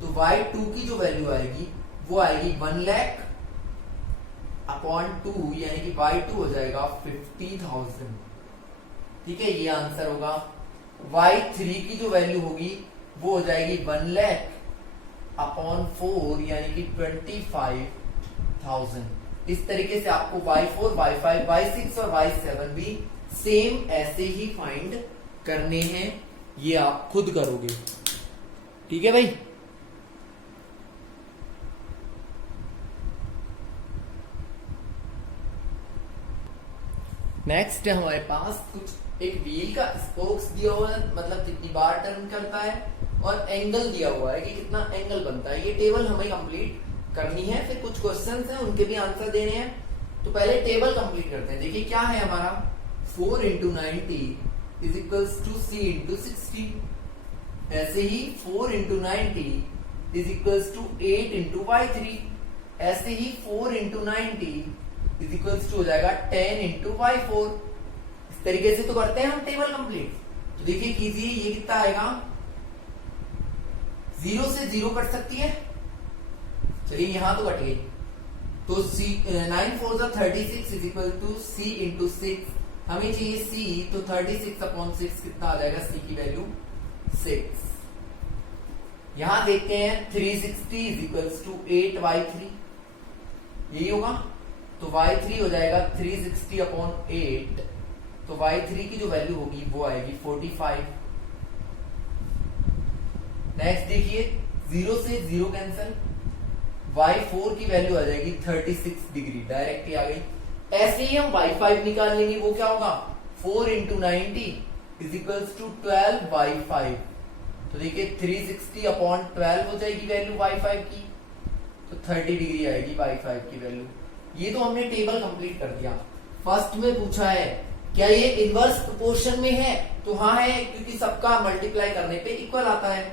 तो y2 की जो वैल्यू आएगी वो आएगी 1 लाख अपॉन 2, यानी कि y2 हो जाएगा 50,000। ठीक है, ये आंसर होगा। y3 की जो वैल्यू होगी वो हो जाएगी 1 लाख अपॉन 4, यानी कि 25,000। इस तरीके से आपको y4 y5 y6 और y7 भी सेम ऐसे ही फाइंड करने हैं, ये आप खुद करोगे। ठीक है भाई। नेक्स्ट है हमारे पास कुछ एक व्हील का स्पोक्स दिया हुआ है, मतलब कितनी बार टर्न करता है, और एंगल दिया हुआ है कि कितना एंगल बनता है। ये टेबल हमें कंप्लीट करनी है, फिर कुछ क्वेश्चंस हैं उनके भी आंसर देने हैं। तो पहले टेबल कंप्लीट करते हैं। देखिए क्या है हमारा 4 into 90 is equals to c into 60। ऐसे ही 4 into 90 is equals to 8 into y3। ऐसे ही 4 इंटू 90 इज इक्वल्स टू हो जाएगा 10 इंटू y4। इस तरीके से तो करते हैं हम टेबल कंप्लीट। तो देखिए कीजिए, ये कितना आएगा, 0 से 0 कट सकती है, चलिए यहां तो कट गई। तो 9 4 36 is equal to c into 6। हमें चाहिए c, तो 36 अपॉन 6 कितना आ जाएगा, c की वैल्यू 6। यहां देखते हैं 360 इज इक्वल्स टू 8y3, यही होगा। तो y3 हो जाएगा 360 अपॉन 8, तो y3 की जो वैल्यू होगी वो आएगी 45। नेक्स्ट देखिए 0 से 0 कैंसिल, y4 की वैल्यू आ जाएगी 36 डिग्री, डायरेक्ट ही आ गई। ऐसे ही हम y5 निकाल लेंगे, वो क्या होगा 4 into 90 is equals to 12y5। तो देखिए 360 अपॉन 12 हो जाएगी वैल्यू y5 की, तो 30 डिग्री आएगी y5 की वैल्यू। ये तो हमने टेबल कंप्लीट कर दिया। फर्स्ट में पूछा है क्या ये इनवर्स प्रोपोर्शन में है, तो हाँ है, क्योंकि सबका मल्टीप्लाई करने पे इक्वल आता है,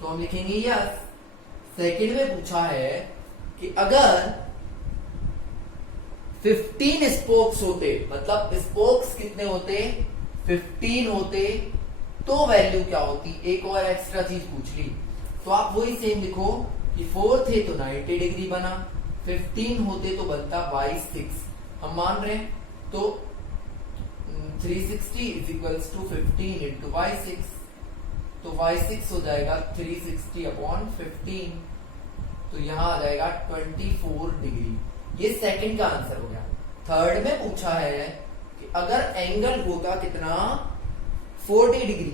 तो हम लिखेंगे यस। सेकंड में पूछा है कि अगर 15 स्पोक्स होते, मतलब स्पोक्स कितने होते, 15 होते, तो वैल्यू क्या होती। एक और एक्स्ट्रा चीज पूछ ली, तो आप वही सेम लिखो कि 4 थे तो 90 डिग्री बना, 15 होते तो बनता y6। हम मान रहे हैं, तो 360 is equals to 15 into y6, तो y6 हो जाएगा 360 अपॉन 15, तो यहां आ जाएगा 24 डिग्री। ये सेकंड का आंसर हो गया। थर्ड में पूछा है कि अगर एंगल होगा कितना 40 डिग्री,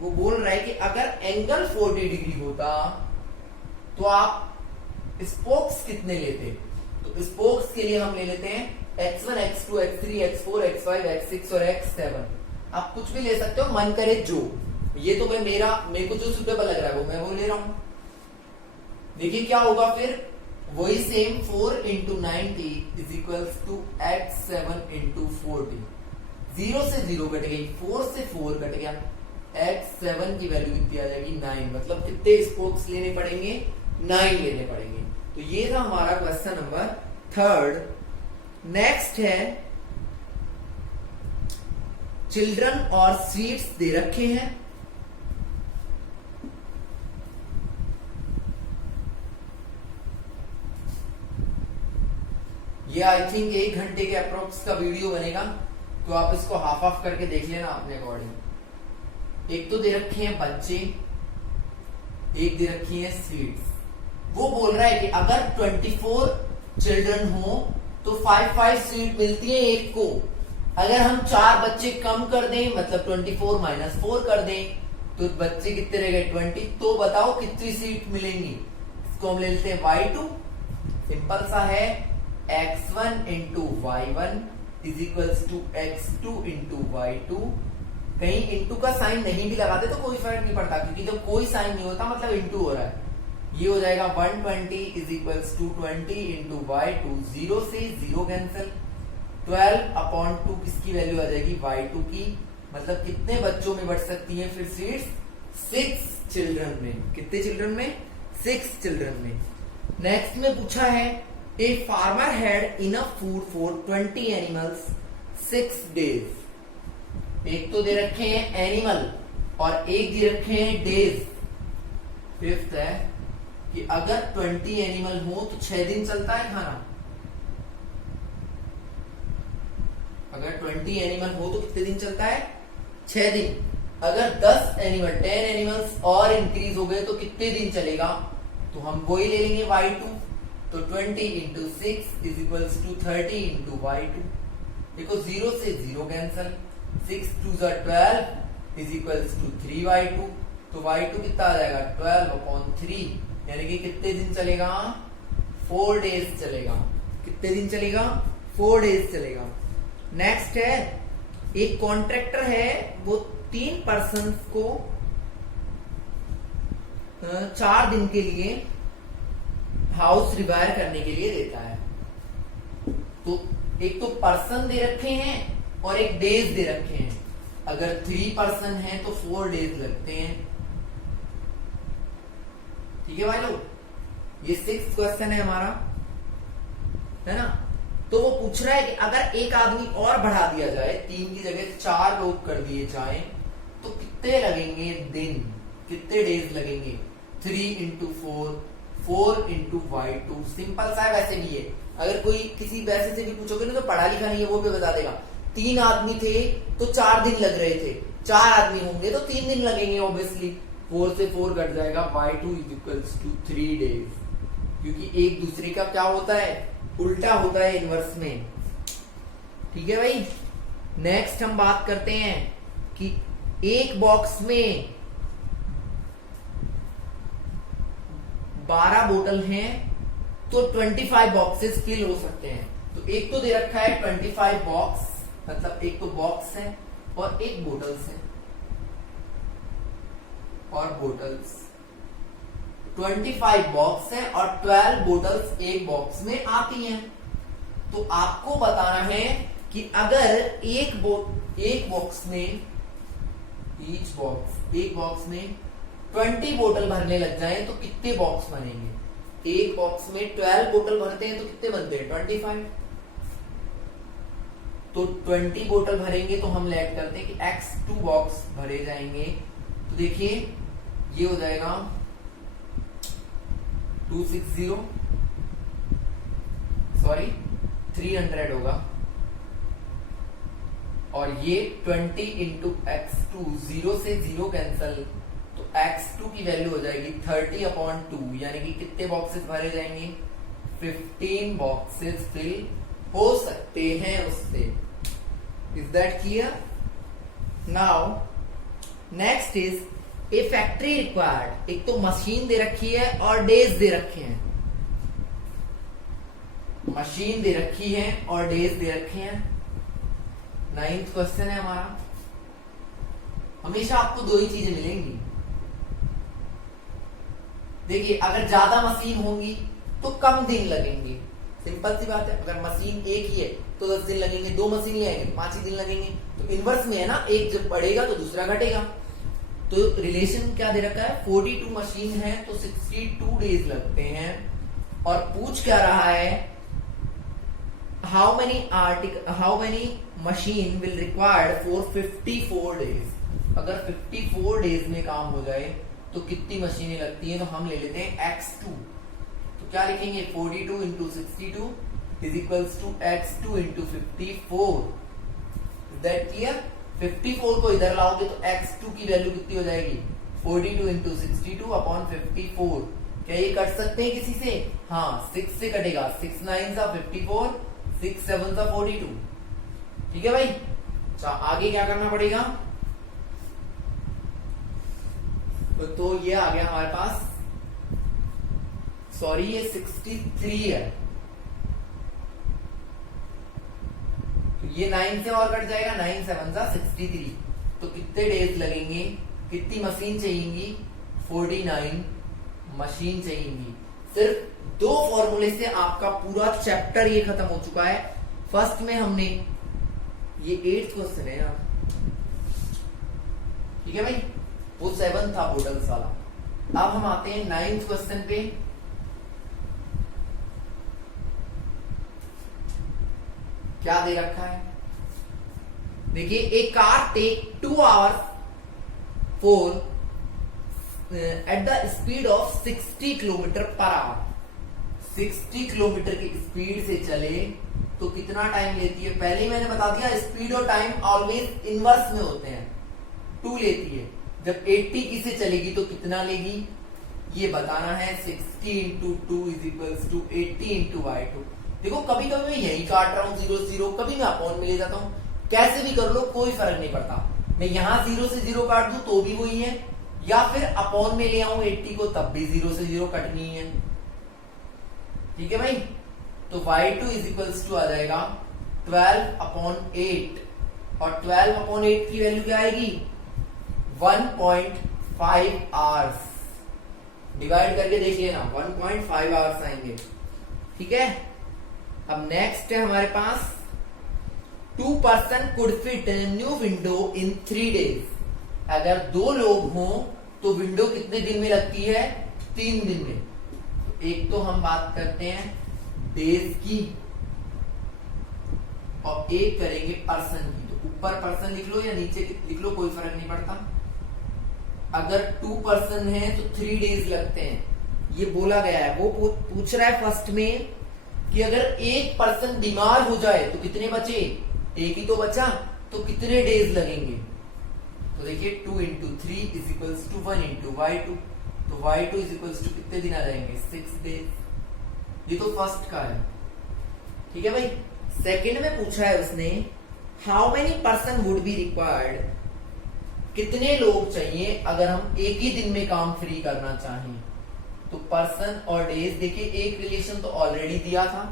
वो बोल रहा है कि अगर एंगल 40 डिग्री होता तो आप स्पोक्स कितने लेते? तो स्पोक्स के लिए हम ले लेते हैं x1, x2, x3, x4, x5, x6 और x7। आप कुछ भी ले सकते हो, मन करे जो। ये तो मेरे को जो सुटेबल लग रहा है वो मैं वो ले रहा हूं। देखिए क्या होगा फिर, वही same 4 into 90 is equals to x7 into 40। 0 से 0 कट गई, 4 से 4 कट गया, x7 की वैल्यू कितनी आ जाएगी 9। मतलब कितने स्पोक्स लेने पड़ेंगे? 9 लेने पड़ेंगे। तो ये था हमारा क्वेश्चन नंबर 3। नेक्स्ट है, चिल्ड्रन और स्वीट्स दे रखे हैं। ये आई थिंक 1 घंटे के अप्रोक्स का वीडियो बनेगा, तो आप इसको हाफ ऑफ करके देख लेना अपने अकॉर्डिंग। एक तो दे रखे हैं बच्चे, एक दे रखी है स्वीट्स। वो बोल रहा है कि अगर 24 चिल्ड्रन हो तो 5 स्वीट मिलती है एक को। अगर हम 4 बच्चे कम कर दें, मतलब 24 माइनस 4 कर दें, तो बच्चे कितने रह गए 20। तो बताओ कितनी स्वीट मिलेंगी? इसको हम ले लेते हैं y2। सिंपल सा है, x1 into y1 is equals to x2 into y2। कहीं इंटू का साइन नहीं भी लगाते तो कोई फर्क नहीं पड़ता, क्योंकि जब कोई साइन नहीं होता मतलब इंटू हो रहा है। ये हो जाएगा 120 is equals to 20 into y2। 0 से 0 कैंसिल, 12/2 किसकी वैल्यू आ जाएगी? y2 की। मतलब कितने बच्चों में बढ़ सकती है फिर सीट्स? 6 चिल्ड्रन में। कितने चिल्ड्रन में? 6 चिल्ड्रन में। नेक्स्ट में पूछा है, a farmer had enough food for 20 animals 6 days. एक तो दे रखे हैं एनिमल और एक दे रखे हैं डेज। फिफ्थ है कि अगर 20 एनिमल हो तो 6 दिन चलता है खाना। अगर 20 एनिमल हो तो कितने दिन चलता है? 6 दिन। अगर 10 एनिमल्स और इंक्रीज हो गए तो कितने दिन चलेगा? तो हम वही ले लेंगे y2। तो 20 into 6 is equals to 30 into y2। देखो 0 से 0 cancel, 6 2 12 is equals to 3y2। तो y2 कितना आ जाएगा? 12/3, यानी कि कितने दिन चलेगा? 4 डेज चलेगा। कितने दिन चलेगा? 4 डेज चलेगा। नेक्स्ट है, एक कॉन्ट्रैक्टर है, वो 3 पर्सन को 4 दिन के लिए हाउस रिवायर करने के लिए देता है। तो एक तो पर्सन दे रखे हैं और एक डेज दे रखे हैं। अगर 3 पर्सन है तो 4 डेज लगते हैं। ठीक है भाई लोग, ये 6th क्वेश्चन है हमारा, है ना। तो वो पूछ रहा है कि अगर एक आदमी और बढ़ा दिया जाए, 3 की जगह 4 लोग कर दिए जाए, तो कितने लगेंगे दिन? कितने डेज लगेंगे? 3 इंटू 4 इंटू y2। सिंपल सा है, वैसे भी है। अगर कोई किसी वैसे से भी पूछोगे ना तो पढ़ा लिखा नहीं है, वो भी बता देगा। 3 आदमी थे तो 4 दिन लग रहे थे, 4 आदमी होंगे तो 3 दिन लगेंगे ऑब्वियसली। 4 से 4 कट जाएगा, y2 is equals to 3 days. क्योंकि एक दूसरे का क्या होता है? उल्टा होता है इनवर्स में। ठीक है भाई। नेक्स्ट हम बात करते हैं कि एक बॉक्स में 12 बोतल हैं तो 25 बॉक्सेस फिल हो सकते हैं। तो एक तो दे रखा है 25 बॉक्स, मतलब एक तो बॉक्स है और एक बोतल्स है और बोतल्स। 25 बॉक्स है और 12 बोतल्स एक बॉक्स में आती हैं। तो आपको बताना है कि अगर एक बॉक्स में एक बॉक्स में 20 बोतल भरने लग जाए तो कितने बॉक्स बनेंगे? एक बॉक्स में 12 बोतल भरते हैं तो कितने बनते हैं? 25। तो 20 बोतल भरेंगे तो हम लेट करते हैं कि x2 बॉक्स भरे जाएंगे। तो देखिए ये हो जाएगा 300 होगा, और ये 20 इंटू x2, 0 से 0 कैंसल, तो x2 की वैल्यू हो जाएगी 30/2, यानी कि कितने बॉक्सेस भरे जाएंगे? 15 बॉक्सेस फिल हो सकते हैं उससे। Is that clear? Now next is a factory required, एक तो मशीन दे रखी है और डेज दे रखे हैं, मशीन दे रखी है और डेज दे रखे हैं। 9th क्वेश्चन है हमारा। हमेशा आपको दो ही चीजें मिलेंगी। देखिए अगर ज्यादा मशीन होंगी तो कम दिन लगेंगे, सिंपल सी बात है। अगर मशीन एक ही है तो 10 दिन लगेंगे, 2 मशीन ले आएंगे 5 ही दिन लगेंगे। तो इनवर्स में है ना, एक जब बढ़ेगा तो दूसरा घटेगा। तो रिलेशन क्या दे रखा है, 42 मशीन है तो 62 डेज लगते हैं। और पूछ क्या रहा है, how many machine will required for 54 days. अगर 54 डेज में काम हो जाए तो कितनी मशीनें लगती हैं, तो हम ले लेते हैं x2। तो क्या लिखेंगे, 42 into 62 is equals to x2 into 54। That clear. 54 को इधर लाओगे तो x2 की वैल्यू कितनी हो जाएगी, 42 इंटू 62 अपॉन 54। क्या ये कट सकते हैं किसी से, हाँ 6 से कटेगा, 6 9 सा 54, 6 7 सा 42। ठीक है भाई। अच्छा आगे क्या करना पड़ेगा, तो ये आ गया हमारे पास, सॉरी ये 63 है, तो ये 9 से और कट जाएगा, 9 7 सा 63। तो कितने डेज लगेंगे, कितनी मशीन चाहिएगी, 49 मशीन चाहिएगी। सिर्फ 2 फॉर्मूले से आपका पूरा चैप्टर ये खत्म हो चुका है। फर्स्ट में हमने ये 8th क्वेश्चन है यार, ठीक है भाई, वो 7 था बोटल्स वाला। अब हम आते हैं 9th क्वेश्चन पे। क्या दे रखा है, देखिए a car take 2 hours for at the speed of 60 kilometre पर आवर। 60 किलोमीटर की स्पीड से चले तो कितना टाइम लेती है, पहले ही मैंने बता दिया, स्पीड और टाइम ऑलवेज इनवर्स में होते हैं, 2 लेती है। जब 80 की से चलेगी तो कितना लेगी, ये बताना है। 60 into 2 is equals to 80 into y2। देखो कभी कभी मैं यही काट रहा हूँ 0 0, कभी मैं अपॉन में ले जाता हूँ, कैसे भी कर लो कोई फर्क नहीं पड़ता। मैं यहाँ 0 से 0 काट दूं तो भी वही है, या फिर अपॉन में ले आऊं 80 को तब भी 0 से 0 कटनी है। ठीक है भाई। तो y2 इज इक्वल्स टू आ जाएगा 12 अपॉन 8, और 12 अपॉन 8 की वैल्यू क्या आएगी, 1.5 आवर्स। डिवाइड करके देख लेना, 1.5 आवर्स आएंगे। ठीक है। अब नेक्स्ट है हमारे पास, 2 person could fit new window in 3 days. अगर 2 लोग हों तो विंडो कितने दिन में लगती है, 3 दिन में। तो एक तो हम बात करते हैं डेज की, और एक करेंगे पर्सन की। तो ऊपर पर्सन लिख लो या नीचे लिख लो, कोई फर्क नहीं पड़ता। अगर 2 पर्सन है तो 3 डेज लगते हैं, ये बोला गया है। वो पूछ रहा है फर्स्ट में कि अगर एक पर्सन बीमार हो जाए तो कितने बचे, एक ही तो बचा, तो कितने डेज लगेंगे। तो देखिए 2 into 3 is equals to 1 into y2। तो y2 इज इक्वल्स टू कितने दिन आ जाएंगे, 6 डेज। ये तो फर्स्ट का है। ठीक है भाई। सेकंड में पूछा है उसने, how many person would be required, कितने लोग चाहिए अगर हम एक ही दिन में काम फ्री करना चाहें। तो पर्सन और डेज, देखिए एक रिलेशन तो ऑलरेडी दिया था।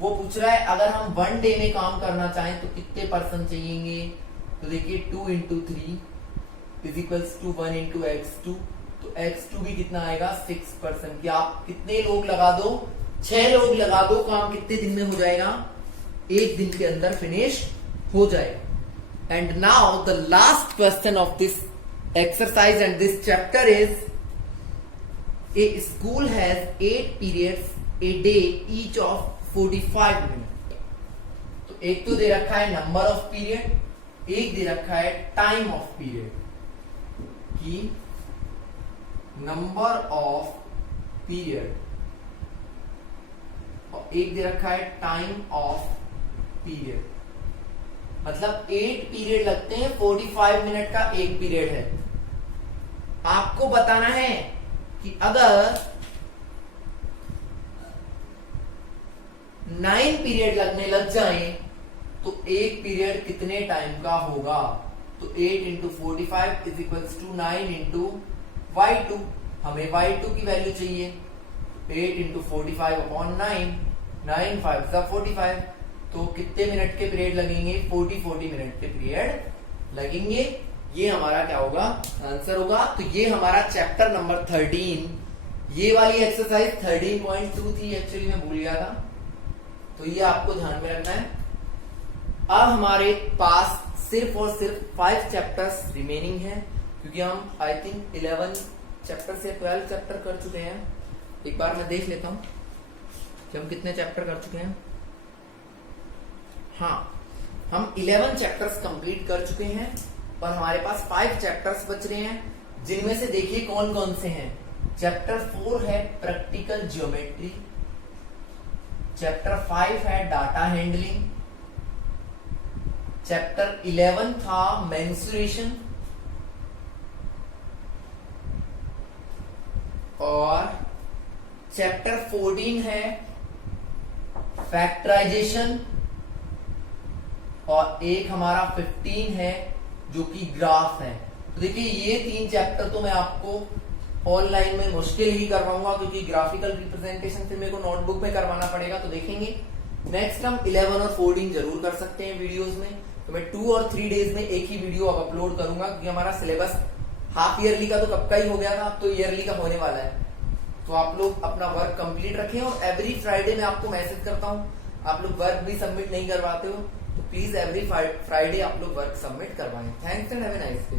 वो पूछ रहा है अगर हम 1 डे में काम करना चाहें तो कितने पर्सन चाहिएंगे। तो देखिए 2 into 3 is equals to 1 into x2। तो x2 भी कितना आएगा, 6 पर्सन। क्या आप कितने लोग लगा दो, 6 लोग लगा दो, काम कितने दिन में हो जाएगा, 1 दिन के अंदर फिनिश हो जाएगा। And now the last question of this exercise and this chapter is, a school has 8 periods a day each of 45 minutes। तो एक तो दे रखा है नंबर ऑफ पीरियड, एक दे रखा है टाइम ऑफ पीरियड की नंबर ऑफ पीरियड, और एक दे रखा है टाइम ऑफ पीरियड। मतलब 8 पीरियड लगते हैं, 45 मिनट का एक पीरियड है। आपको बताना है कि अगर 9 पीरियड लगने लग जाएं तो एक पीरियड कितने टाइम का होगा। तो 8 into 45 is equals to 9 into y2। हमें y2 की वैल्यू चाहिए। 8 इंटू 45 अपॉन 9 5 45। तो कितने मिनट के पीरियड लगेंगे? 40 मिनट के पीरियड लगेंगे। ये हमारा क्या होगा? आंसर होगा। तो ये हमारा चैप्टर नंबर 13, ये वाली एक्सरसाइज 13.2 थी, एक्चुअली मैं भूल गया था, तो ये आपको ध्यान में रखना है। अब हमारे पास सिर्फ और सिर्फ 5 चैप्टर्स रिमेनिंग है, क्योंकि हम आई थिंक 11 चैप्टर से 12 चैप्टर कर चुके हैं। एक बार मैं देख लेता हूं कि हम कितने चैप्टर कर चुके हैं। हाँ, हम 11 चैप्टर्स कंप्लीट कर चुके हैं और हमारे पास 5 चैप्टर्स बच रहे हैं, जिनमें से देखिए कौन कौन से हैं। चैप्टर 4 है प्रैक्टिकल ज्योमेट्री, चैप्टर 5 है डाटा हैंडलिंग, चैप्टर 11 था मेंसुरेशन, और चैप्टर 14 है फैक्टराइजेशन, और एक हमारा 15 है जो कि ग्राफ है। तो देखिए ये 3 चैप्टर तो मैं आपको ऑनलाइन में मुश्किल ही करवाऊंगा, क्योंकि ग्राफिकल रिप्रेजेंटेशन फिर मेरे को नोटबुक में करवाना पड़ेगा। तो देखेंगे नेक्स्ट हम 11 और 14 जरूर कर सकते हैं वीडियोस में। तो मैं 2 और 3 डेज में एक ही वीडियो अब अपलोड करूंगा, क्योंकि हमारा सिलेबस हाफ ईयरली का तो कब का ही हो गया था, अब तो ईयरली का होने वाला है। तो आप लोग अपना वर्क कंप्लीट रखें, और एवरी फ्राइडे मैं आपको मैसेज करता हूं, आप लोग वर्क भी सबमिट नहीं करवाते हो, तो प्लीज एवरी फ्राइडे आप लोग वर्क सबमिट करवाएं। Thanks and have a nice day.